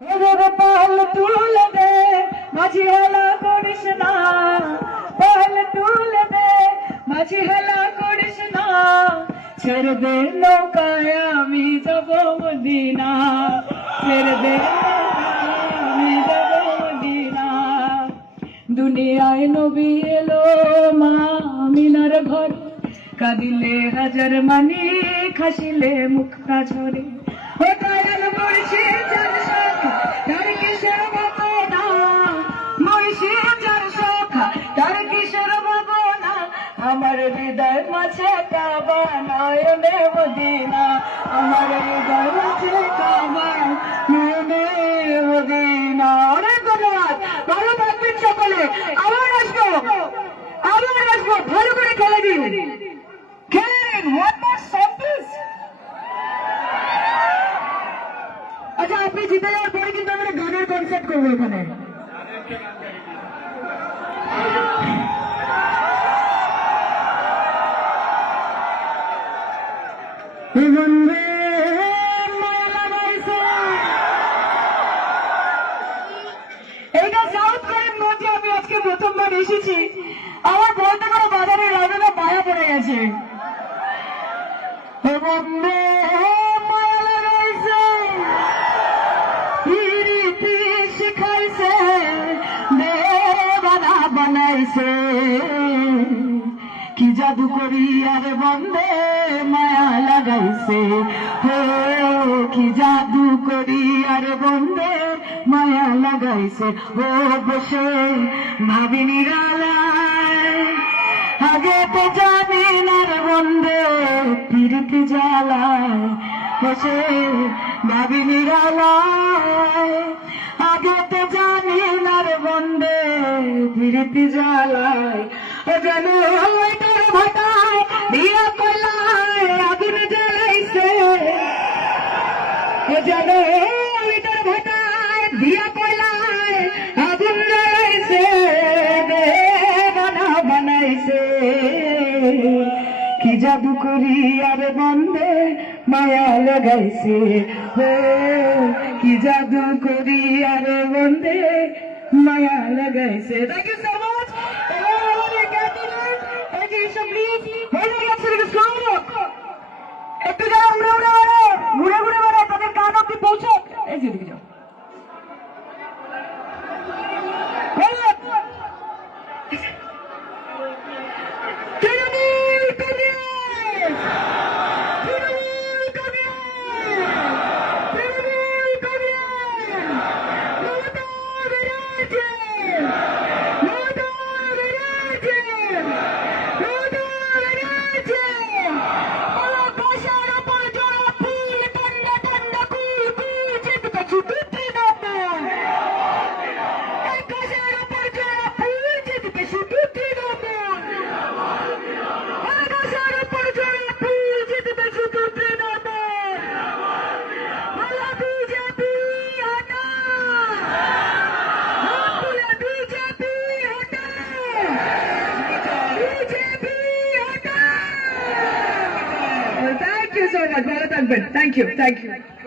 পাল তুলে দে মাঝি হেলা করিস না, পাল তুলে দে মাঝি হেলা করিস না, ছেড়ে দে নৌকায় আমি যাব মদিনা, ছেড়ে দে আমি যাব মদিনা। দুনিয়ায় নবী এলো মা আমিনার ঘর, কাঁদিলে হাজার মানি খাসিলে মুখটা ঝরে। ও দয়াল মুর্শি যার সখা তার কিশোর ভাবনা, মুর্শি যার সখা তার কিশোর ভাবনা, আমার হৃদয় মাঝে কাবা নয়নে মদিনা, আমার হৃদয় মাঝে কাবা নয়নে মদিনা। অনেক ধন্যবাদ, ভালো থাকবেন সকলে। আবার আসবো, ভালো করে খেলে দিন, খেলে দিন। One more song please. আচ্ছা, আপনি জিতে যাওয়ার পরে কিন্তু আমরা গানের কনসার্ট করবো এখানে। এইটা সাউথ কোরিয়ান মঞ্চে আমি আজকে প্রথমবার এসেছি, আমার বলতে কোনো বাধা নেই, রাজা মায়া পড়ে গেছে। শিখাইছে দেবানা বানাইছে, কি জাদু করি আর বন্দে মায়া লাগাইছে, কি জাদু করি আর বন্দে মায়া লাগাইছে। ও বসে ভাবিনি গালায় আগে তো জানি না রে বন্দে ফিরতে জ্বালায়, বসে ভাবিনি গালায় আগে তো জানি না রে বন্দে ফিরতে জ্বালায়। ও যেন ওইটার ভাটায় দিয়া কলায় আগুন জ্বালাইছে, ও যেন ওইটার ভাটায় দিয়া কলায় আগুন জ্বালাইছে, বানাইছে কি জাদু করি আর বন্দে মায়া লাগাইছে, কি জাদু করি আর বন্দে মায়া লাগাইছে। Thank you so much. একটু যারা ঘুরে ঘুরে বেড়ায় তাদের কান অব্দি পৌঁছো, এই যেদিকে যাও। Thank you so much. Thank you.